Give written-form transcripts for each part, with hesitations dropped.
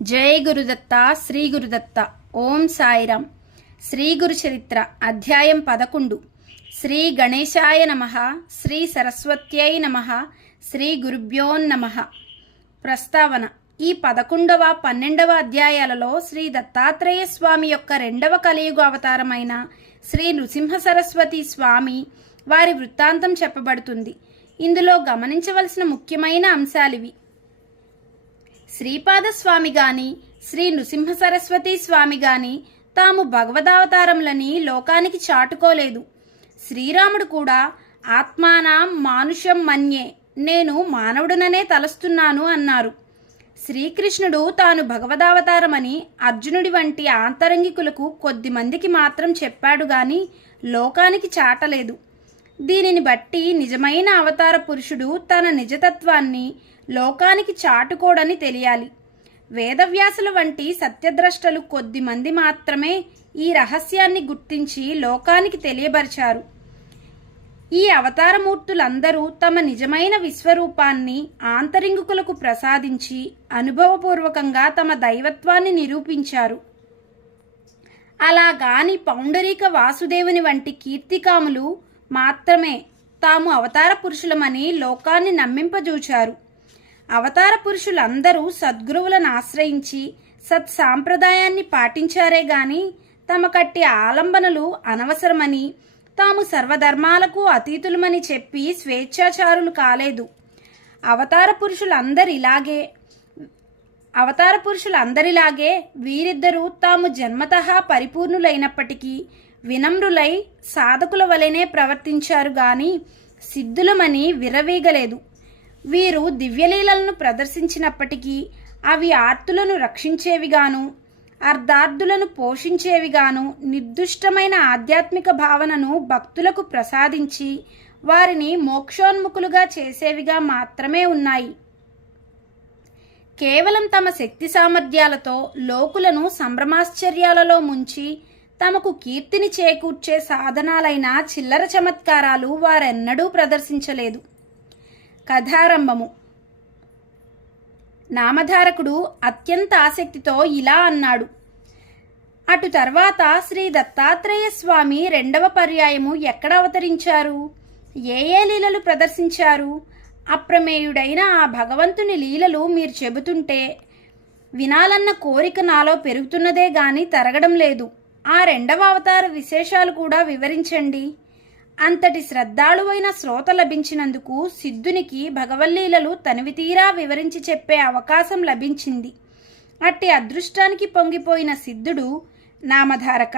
జై గురుదత్త శ్రీ గురుదత్త. ఓం సాయిరాం. శ్రీ గురు చరిత్ర అధ్యాయం 11. శ్రీ గణేశాయ నమః. శ్రీ సరస్వత్యై నమః. శ్రీ గురుభ్యోన్నమః. ప్రస్తావన: ఈ 11వ 12వ అధ్యాయాలలో శ్రీ దత్తాత్రేయ స్వామి యొక్క రెండవ కలియుగ అవతారమైన శ్రీ నృసింహ సరస్వతి స్వామి వారి వృత్తాంతం చెప్పబడుతుంది. ఇందులో గమనించవలసిన ముఖ్యమైన అంశాలివి. శ్రీపాదస్వామి గాని శ్రీ నృసింహ సరస్వతి స్వామి గాని తాము భగవదావతారములని లోకానికి చాటుకోలేదు. శ్రీరాముడు కూడా ఆత్మానాం మానుషం మన్యే, నేను మానవుడుననే తలస్తున్నాను అన్నారు. శ్రీకృష్ణుడు తాను భగవదావతారమని అర్జునుడి వంటి ఆంతరంగికులకు కొద్దిమందికి మాత్రం చెప్పాడు గాని లోకానికి చాటలేదు. దీనిని బట్టి నిజమైన అవతార పురుషుడు తన నిజతత్వాన్ని లోకానికి చాటుకోడని తెలియాలి. వేదవ్యాసుల వంటి సత్యద్రష్టలు కొద్దిమంది మాత్రమే ఈ రహస్యాన్ని గుర్తించి లోకానికి తెలియబరిచారు. ఈ అవతారమూర్తులందరూ తమ నిజమైన విశ్వరూపాన్ని ఆంతరింగికులకు ప్రసాదించి అనుభవపూర్వకంగా తమ దైవత్వాన్ని నిరూపించారు. అలాగాని పౌండరీక వాసుదేవుని వంటి కీర్తికాములు మాత్రమే తాము అవతార పురుషులమని లోకాన్ని నమ్మింపజూచారు. అవతార పురుషులందరూ సద్గురువులను ఆశ్రయించి సత్సాంప్రదాయాన్ని పాటించారే గాని తమ కట్టి ఆలంబనలు అనవసరమని, తాము సర్వధర్మాలకు అతీతులమని చెప్పి స్వేచ్ఛాచారులు కాలేదు. అవతార పురుషులందరిలాగే వీరిద్దరూ తాము జన్మతః పరిపూర్ణులైనప్పటికీ వినమ్రులై సాధకుల వలెనే ప్రవర్తించారు గాని సిద్ధులమని విర్రవీగలేదు. వీరు దివ్యలీలలను ప్రదర్శించినప్పటికీ అవి ఆర్తులను రక్షించేవిగాను అర్ధార్థులను పోషించేవిగాను నిర్దుష్టమైన ఆధ్యాత్మిక భావనను భక్తులకు ప్రసాదించి వారిని మోక్షోన్ముఖులుగా చేసేవిగా మాత్రమే ఉన్నాయి. కేవలం తమ శక్తి సామర్థ్యాలతో లోకులను సంభ్రమాశ్చర్యాలలో ముంచి తమకు కీర్తిని చేకూర్చే సాధనాలైన చిల్లర చమత్కారాలు వారెన్నడూ ప్రదర్శించలేదు. కథారంభము. నామధారకుడు అత్యంత ఆసక్తితో ఇలా అన్నాడు: అటు తర్వాత శ్రీ దత్తాత్రేయ స్వామి రెండవ పర్యాయము ఎక్కడ అవతరించారు? ఏ లీలలు ప్రదర్శించారు? అప్రమేయుడైన ఆ భగవంతుని లీలలు మీరు చెబుతుంటే వినాలన్న కోరిక నాలో పెరుగుతున్నదే గాని తరగడం లేదు. ఆ రెండవ అవతార విశేషాలు కూడా వివరించండి. అంతటి శ్రద్ధాళువైన శ్రోత లభించినందుకు సిద్ధునికి భగవల్లీలలు తనివితీరా వివరించి చెప్పే అవకాశం లభించింది. అట్టి అదృష్టానికి పొంగిపోయిన సిద్ధుడు, నామధారక,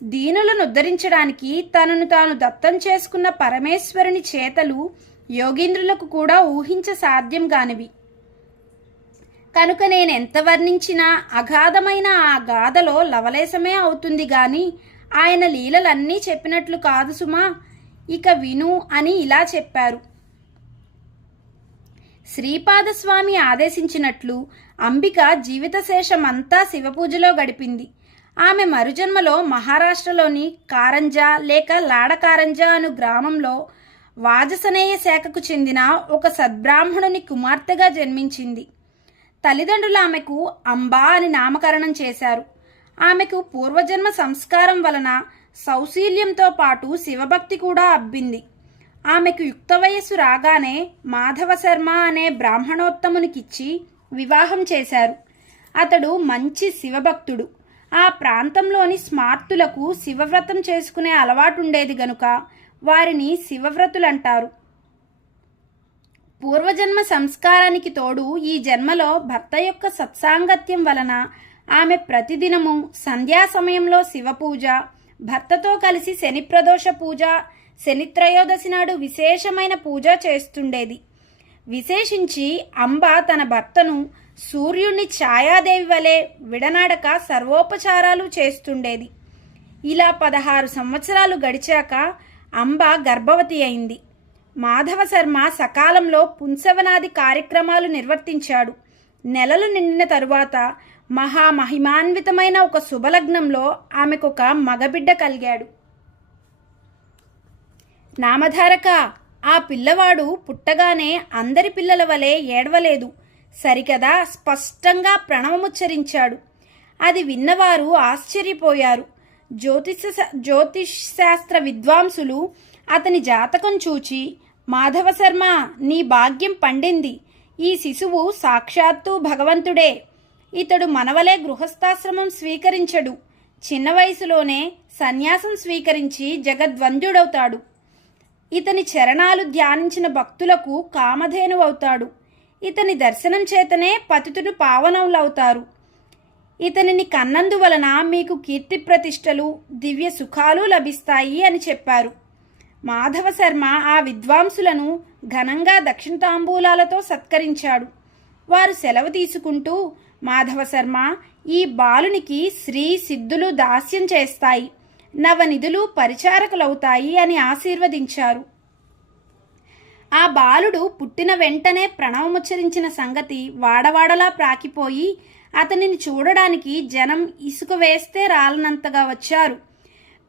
దీనులను ఉద్ధరించడానికి తనను తాను దత్తం చేసుకున్న పరమేశ్వరుని చేతలు యోగీంద్రులకు కూడా ఊహించ సాధ్యం కానివి. కనుక నేనెంత వర్ణించినా అగాధమైన ఆ గాథలో లవలేశమే అవుతుంది గాని ఆయన లీలలన్నీ చెప్పినట్లు కాదు సుమా, ఇక విను అని ఇలా చెప్పారు. శ్రీపాదస్వామి ఆదేశించినట్లు అంబిక జీవితశేషమంతా శివపూజలో గడిపింది. ఆమె మరుజన్మలో మహారాష్ట్రలోని కారంజా లేక లాడకారంజా అను గ్రామంలో వాజసనేయ శాఖకు చెందిన ఒక సద్బ్రాహ్మణుని కుమార్తెగా జన్మించింది. తల్లిదండ్రులు ఆమెకు అంబా అని నామకరణం చేశారు. ఆమెకు పూర్వజన్మ సంస్కారం వలన సౌశీల్యంతో పాటు శివభక్తి కూడా అబ్బింది. ఆమెకు యుక్త వయస్సు రాగానే మాధవ శర్మ అనే బ్రాహ్మణోత్తమునికిచ్చి వివాహం చేశారు. అతడు మంచి శివభక్తుడు. ఆ ప్రాంతంలోని స్మార్తులకు శివవ్రతం చేసుకునే అలవాటుండేది గనుక వారిని శివవ్రతులంటారు. పూర్వజన్మ సంస్కారానికి తోడు ఈ జన్మలో భర్త యొక్క సత్సాంగత్యం వలన ఆమె ప్రతిదినము సంధ్యా సమయంలో శివపూజ, భర్తతో కలిసి శని ప్రదోష పూజ, శనిత్రయోదశి నాడు విశేషమైన పూజ చేస్తుండేది. విశేషించి అంబ తన భర్తను సూర్యుణ్ణి ఛాయాదేవి వలె విడనాడక సర్వోపచారాలు చేస్తుండేది. ఇలా 16 సంవత్సరాలు గడిచాక అంబ గర్భవతి అయింది. మాధవ శర్మ సకాలంలో పుంసవనాది కార్యక్రమాలు నిర్వర్తించాడు. నెలలు నిండిన తరువాత మహామహిమాన్వితమైన ఒక శుభలగ్నంలో ఆమెకొక మగబిడ్డ కలిగాడు. నామధారక, ఆ పిల్లవాడు పుట్టగానే అందరి పిల్లల వలె ఏడవలేదు. సరికదా స్పష్టంగా ప్రణవముచ్చరించాడు. అది విన్నవారు ఆశ్చర్యపోయారు. జ్యోతిష్ శాస్త్ర విద్వాంసులు అతని జాతకం చూచి, మాధవశర్మ, నీ భాగ్యం పండింది. ఈ శిశువు సాక్షాత్తు భగవంతుడే. ఇతడు మనవలే గృహస్థాశ్రమం స్వీకరించడు. చిన్న వయసులోనే సన్యాసం స్వీకరించి జగద్వంద్యుడవుతాడు. ఇతని చరణాలు ధ్యానించిన భక్తులకు కామధేనువవుతాడు. ఇతని దర్శనం చేతనే పతితుడు పావనవులవుతారు. ఇతనిని కన్నందువలన మీకు కీర్తి ప్రతిష్టలు, దివ్య సుఖాలు లభిస్తాయి అని చెప్పారు. మాధవశర్మ ఆ విద్వాంసులను ఘనంగా దక్షిణ తాంబూలాలతో సత్కరించాడు. వారు సెలవు తీసుకుంటూ, మాధవశర్మ, ఈ బాలునికి శ్రీ సిద్ధులు దాస్యం చేస్తాయి, నవనిధులు పరిచారకులవుతాయి అని ఆశీర్వదించారు. ఆ బాలుడు పుట్టిన వెంటనే ప్రణవముచ్చరించిన సంగతి వాడవాడలా ప్రాకిపోయి అతనిని చూడడానికి జనం ఇసుక వేస్తే రాలనంతగా వచ్చారు.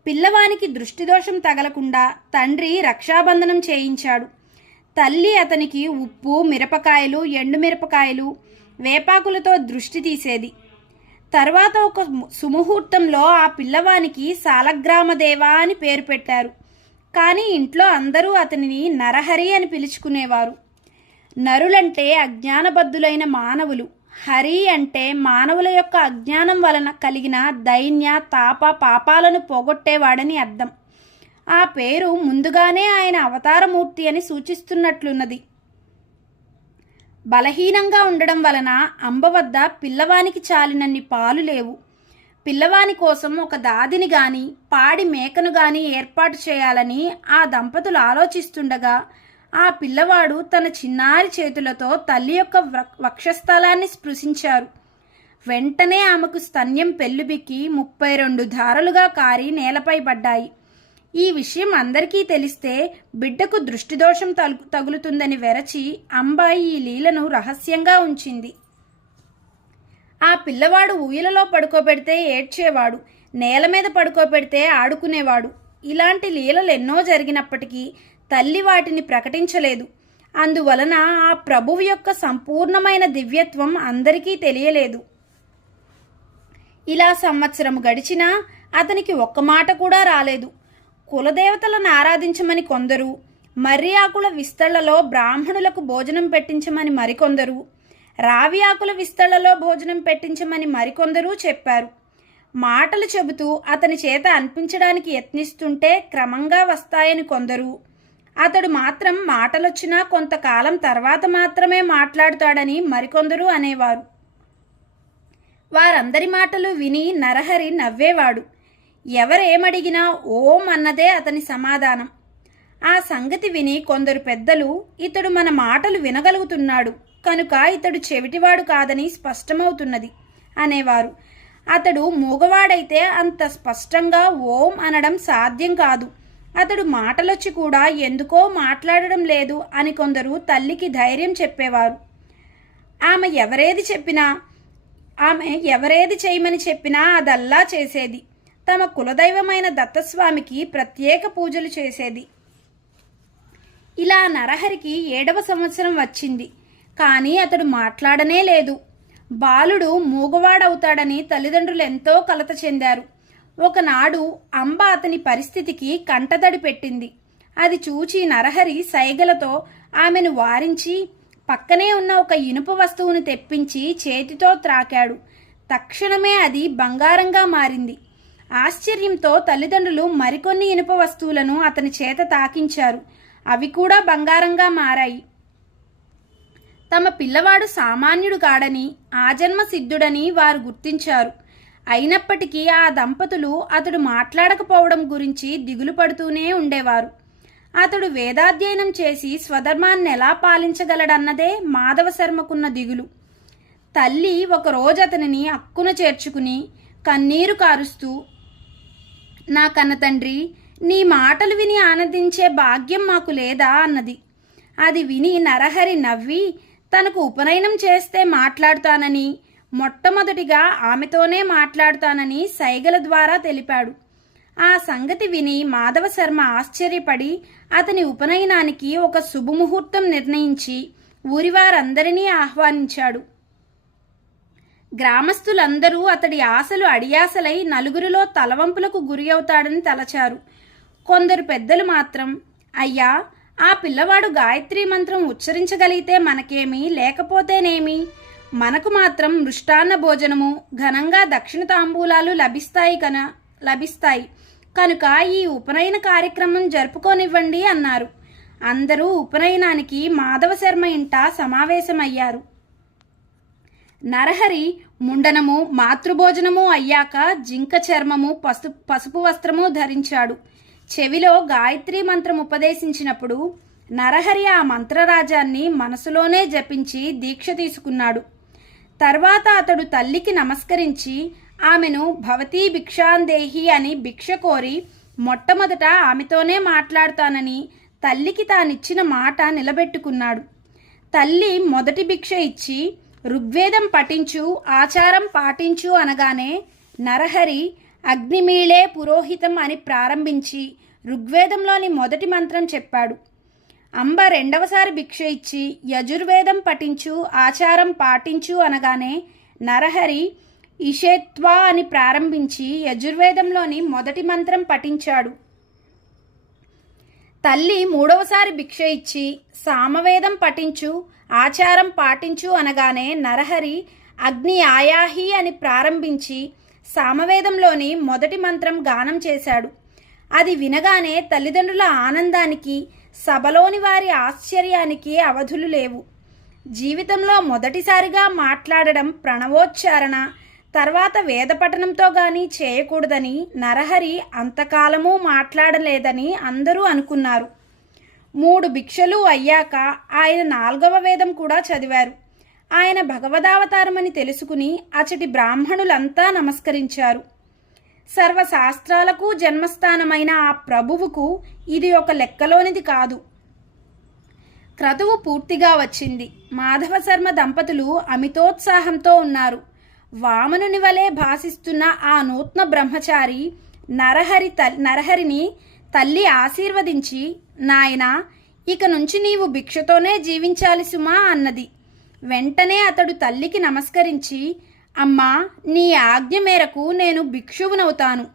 పిల్లవానికి దృష్టిదోషం తగలకుండా తండ్రి రక్షాబంధనం చేయించాడు. తల్లి అతనికి ఉప్పు, మిరపకాయలు, ఎండుమిరపకాయలు, వేపాకులతో దృష్టి తీసేది. తర్వాత ఒక సుముహూర్తంలో ఆ పిల్లవానికి సాలగ్రామదేవా అని పేరు పెట్టారు. కానీ ఇంట్లో అందరూ అతనిని నరహరి అని పిలుచుకునేవారు. నరులంటే అజ్ఞానబద్ధులైన మానవులు, హరి అంటే మానవుల యొక్క అజ్ఞానం వలన కలిగిన దైన్య, తాప, పాపాలను పోగొట్టేవాడని అర్థం. ఆ పేరు ముందుగానే ఆయన అవతారమూర్తి అని సూచిస్తున్నట్లున్నది. బలహీనంగా ఉండడం వలన అంబ వద్ద పిల్లవానికి చాలినన్ని పాలు లేవు. పిల్లవాని కోసం ఒక దాదిని గాని పాడి మేకను గాని ఏర్పాటు చేయాలని ఆ దంపతులు ఆలోచిస్తుండగా ఆ పిల్లవాడు తన చిన్నారి చేతులతో తల్లి యొక్క వక్షస్థలాన్ని స్పృశించారు. వెంటనే ఆమెకు స్తన్యం పెళ్ళుబిక్కి 32 ధారలుగా కారి నేలపై పడ్డాయి. ఈ విషయం అందరికీ తెలిస్తే బిడ్డకు దృష్టిదోషం తగులుతుందని వెరచి అంబ ఈ లీలను రహస్యంగా ఉంచింది. ఆ పిల్లవాడు ఊయలలో పడుకోబెడితే ఏడ్చేవాడు, నేల మీద పడుకోబెడితే ఆడుకునేవాడు. ఇలాంటి లీలలు ఎన్నో జరిగినప్పటికీ తల్లి వాటిని ప్రకటించలేదు. అందువలన ఆ ప్రభువు యొక్క సంపూర్ణమైన దివ్యత్వం అందరికీ తెలియలేదు. ఇలా సంవత్సరం గడిచినా అతనికి ఒక్క మాట కూడా రాలేదు. కులదేవతలను ఆరాధించమని కొందరు, మర్రి ఆకుల విస్తళ్లలో బ్రాహ్మణులకు భోజనం పెట్టించమని మరికొందరు, రావి ఆకుల విస్తళ్లలో భోజనం పెట్టించమని మరికొందరు చెప్పారు. మాటలు చెబుతూ అతని చేత అనిపించడానికి యత్నిస్తుంటే క్రమంగా వస్తాయని కొందరు, అతడు మాత్రం మాటలొచ్చినా కొంతకాలం తర్వాత మాత్రమే మాట్లాడుతాడని మరికొందరు అనేవారు. వారందరి మాటలు విని నరహరి నవ్వేవాడు. ఎవరేమడిగినా ఓం అన్నదే అతని సమాధానం. ఆ సంగతి విని కొందరు పెద్దలు, ఇతడు మన మాటలు వినగలుగుతున్నాడు కనుక ఇతడు చెవిటివాడు కాదని స్పష్టమవుతున్నది అనేవారు. అతడు మూగవాడైతే అంత స్పష్టంగా ఓం అనడం సాధ్యం కాదు. అతడు మాటలొచ్చి కూడా ఎందుకో మాట్లాడడం లేదు అని కొందరు తల్లికి ధైర్యం చెప్పేవారు. ఆమె ఎవరేది చేయమని చెప్పినా అదల్లా చేసేది. తమ కులదైవమైన దత్తస్వామికి ప్రత్యేక పూజలు చేసేది. ఇలా నరహరికి 7వ సంవత్సరం వచ్చింది. కానీ అతడు మాట్లాడనే లేదు. బాలుడు మూగవాడవుతాడని తల్లిదండ్రులు ఎంతో కలత చెందారు. ఒకనాడు అంబ అతని పరిస్థితికి కంటతడి పెట్టింది. అది చూచి నరహరి సైగలతో ఆమెను వారించి పక్కనే ఉన్న ఒక ఇనుప వస్తువును తెప్పించి చేతితో త్రాకాడు. తక్షణమే అది బంగారంగా మారింది. ఆశ్చర్యంతో తల్లిదండ్రులు మరికొన్ని ఇనుప వస్తువులను అతని చేత తాకించారు. అవి కూడా బంగారంగా మారాయి. తమ పిల్లవాడు సామాన్యుడు కాడని, ఆజన్మ సిద్ధుడని వారు గుర్తించారు. అయినప్పటికీ ఆ దంపతులు అతడు మాట్లాడకపోవడం గురించి దిగులు పడుతూనే ఉండేవారు. అతడు వేదాధ్యయనం చేసి స్వధర్మాన్ని ఎలా పాలించగలడన్నదే మాధవశర్మకున్న దిగులు. తల్లి ఒకరోజు అతనిని అక్కున చేర్చుకుని కన్నీరు కారుస్తూ, నా కన్న తండ్రి, నీ మాటలు విని ఆనందించే భాగ్యం మాకు లేదా అన్నది. అది విని నరహరి నవ్వి తనకు ఉపనయనం చేస్తే మాట్లాడుతానని, మొట్టమొదటిగా ఆమెతోనే మాట్లాడుతానని సైగల ద్వారా తెలిపాడు. ఆ సంగతి విని మాధవశర్మ ఆశ్చర్యపడి అతని ఉపనయనానికి ఒక శుభముహూర్తం నిర్ణయించి ఊరివారందరినీ ఆహ్వానించాడు. గ్రామస్తులందరూ అతడి ఆశలు అడియాసలై నలుగురిలో తలవంపులకు గురి అవుతాడని తలచారు. కొందరు పెద్దలు మాత్రం, అయ్యా, ఆ పిల్లవాడు గాయత్రీ మంత్రం ఉచ్చరించగలిగితే మనకేమి, లేకపోతేనేమి, మనకు మాత్రం మృష్టాన్న భోజనము, ఘనంగా దక్షిణ తాంబూలాలు లభిస్తాయి కనుక ఈ ఉపనయన కార్యక్రమం జరుపుకోనివ్వండి అన్నారు. అందరూ ఉపనయనానికి మాధవ శర్మ ఇంట సమావేశమయ్యారు. నరహరి ముండనము, మాతృభోజనము అయ్యాక జింక చర్మము, పసుపు వస్త్రము ధరించాడు. చెవిలో గాయత్రీ మంత్రం ఉపదేశించినప్పుడు నరహరి ఆ మంత్రరాజాన్ని మనసులోనే జపించి దీక్ష తీసుకున్నాడు. తర్వాత అతడు తల్లికి నమస్కరించి ఆమెను భవతీ భిక్షాందేహి అని భిక్ష కోరి మొట్టమొదట ఆమెతోనే మాట్లాడతానని తల్లికి తానిచ్చిన మాట నిలబెట్టుకున్నాడు. తల్లి మొదటి భిక్ష ఇచ్చి ఋగ్వేదం పఠించు, ఆచారం పాటించు అనగానే నరహరి అగ్నిమీళే పురోహితం అని ప్రారంభించి ఋగ్వేదంలోని మొదటి మంత్రం చెప్పాడు. అంబ రెండవసారి భిక్ష ఇచ్చి యజుర్వేదం పఠించు, ఆచారం పాటించు అనగానే నరహరి ఇషేత్వా అని ప్రారంభించి యజుర్వేదంలోని మొదటి మంత్రం పఠించాడు. తల్లి మూడవసారి భిక్ష ఇచ్చి సామవేదం పఠించు, ఆచారం పాటించు అనగానే నరహరి అగ్ని ఆయాహి అని ప్రారంభించి సామవేదంలోని మొదటి మంత్రం గానం చేశాడు. అది వినగానే తల్లిదండ్రుల ఆనందానికి, సభలోని వారి ఆశ్చర్యానికి అవధులు లేవు. జీవితంలో మొదటిసారిగా మాట్లాడడం ప్రణవోచ్చారణ, తర్వాత వేదపఠనంతో గాని చేయకూడదని నరహరి అంతకాలము మాట్లాడలేదని అందరూ అనుకున్నారు. 3 భిక్షలు అయ్యాక ఆయన 4వ వేదం కూడా చదివారు. ఆయన భగవదావతారమని తెలుసుకుని అచటి బ్రాహ్మణులంతా నమస్కరించారు. సర్వశాస్త్రాలకు జన్మస్థానమైన ఆ ప్రభువుకు ఇది ఒక లెక్కలోనిది కాదు. క్రతువు పూర్తిగా వచ్చింది. మాధవశర్మ దంపతులు అమితోత్సాహంతో ఉన్నారు. వామనుని వలె భాసిస్తున్న ఆ నూత్న బ్రహ్మచారి నరహరిని తల్లి ఆశీర్వదించి, నాయనా, ఇక నుంచి నీవు భిక్షతోనే జీవించాలి సుమా అన్నది. వెంటనే అతడు తల్లికి నమస్కరించి, అమ్మా, నీ ఆజ్ఞ మేరకు నేను భిక్షువునవుతాను.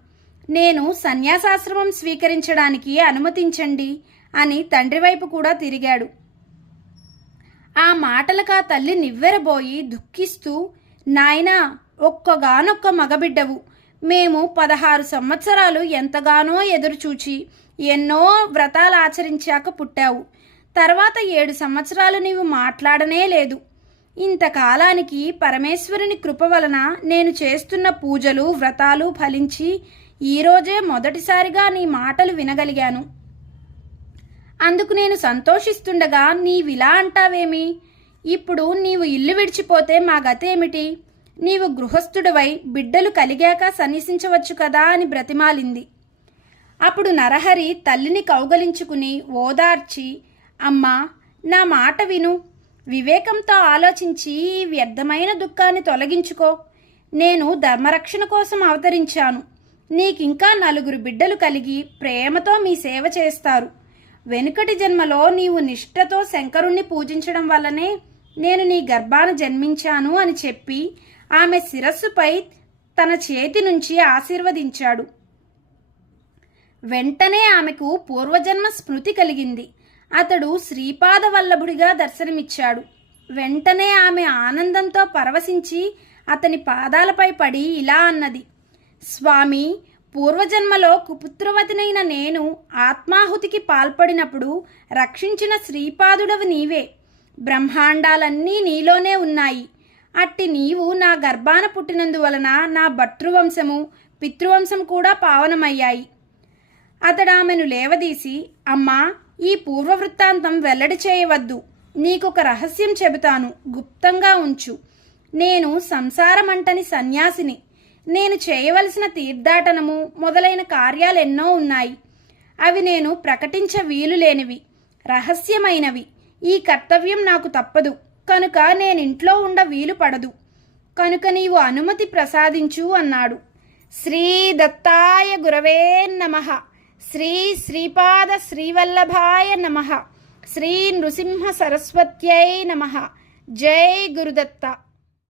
నేను సన్యాసాశ్రమం స్వీకరించడానికి అనుమతించండి అని తండ్రి వైపు కూడా తిరిగాడు. ఆ మాటలకు ఆ తల్లి నివ్వెరబోయి దుఃఖిస్తూ, నాయనా, ఒక్కగానొక్క మగబిడ్డవు. మేము 16 సంవత్సరాలు ఎంతగానో ఎదురుచూచి ఎన్నో వ్రతాలు ఆచరించాక పుట్టావు. తర్వాత 7 సంవత్సరాలు నీవు మాట్లాడనే లేదు. ఇంతకాలానికి పరమేశ్వరుని కృప వలన నేను చేస్తున్న పూజలు, వ్రతాలు ఫలించి ఈరోజే మొదటిసారిగా నీ మాటలు వినగలిగాను. అందుకు నేను సంతోషిస్తుండగా నీవిలా అంటావేమి? ఇప్పుడు నీవు ఇల్లు విడిచిపోతే మా గతేమిటి? నీవు గృహస్థుడివై బిడ్డలు కలిగాక సన్యసించవచ్చు కదా అని బ్రతిమాలింది. అప్పుడు నరహరి తల్లిని కౌగలించుకుని ఓదార్చి, అమ్మా, నా మాట విను. వివేకంతో ఆలోచించి ఈ వ్యర్థమైన దుఃఖాన్ని తొలగించుకో. నేను ధర్మరక్షణ కోసం అవతరించాను. నీకింకా 4 బిడ్డలు కలిగి ప్రేమతో మీ సేవ చేస్తారు. వెనుకటి జన్మలో నీవు నిష్ఠతో శంకరుణ్ణి పూజించడం వల్లనే నేను నీ గర్భాన జన్మించాను అని చెప్పి ఆమె శిరస్సుపై తన చేతి నుంచి ఆశీర్వదించాడు. వెంటనే ఆమెకు పూర్వజన్మ స్మృతి కలిగింది. అతడు శ్రీపాద వల్లభుడిగా దర్శనమిచ్చాడు. వెంటనే ఆమె ఆనందంతో పరవశించి అతని పాదాలపై పడి ఇలా అన్నది, స్వామి, పూర్వజన్మలో కుపుత్రవతినైన నేను ఆత్మాహుతికి పాల్పడినప్పుడు రక్షించిన శ్రీపాదుడవి నీవే. బ్రహ్మాండాలన్నీ నీలోనే ఉన్నాయి. అట్టి నీవు నా గర్భాన పుట్టినందువలన నా భర్తృవంశము, పితృవంశం కూడా పావనమయ్యాయి. అతడు ఆమెను లేవదీసి, అమ్మా, ఈ పూర్వవృత్తాంతం వెల్లడి చేయవద్దు. నీకొక రహస్యం చెబుతాను, గుప్తంగా ఉంచు. నేను సంసారమంటని సన్యాసిని. నేను చేయవలసిన తీర్థాటనము మొదలైన కార్యాలెన్నో ఉన్నాయి. అవి నేను ప్రకటించ వీలు లేనివి, రహస్యమైనవి. ఈ కర్తవ్యం నాకు తప్పదు కనుక నేనింట్లో ఉండ వీలు పడదు. కనుక నీవు అనుమతి ప్రసాదించు అన్నాడు. శ్రీ దత్తాయ గురవే నమః. శ్రీ శ్రీపాద శ్రీవల్లభాయ నమః. శ్రీ నృసింహ సరస్వత్యై నమః. జై గురుదత్త.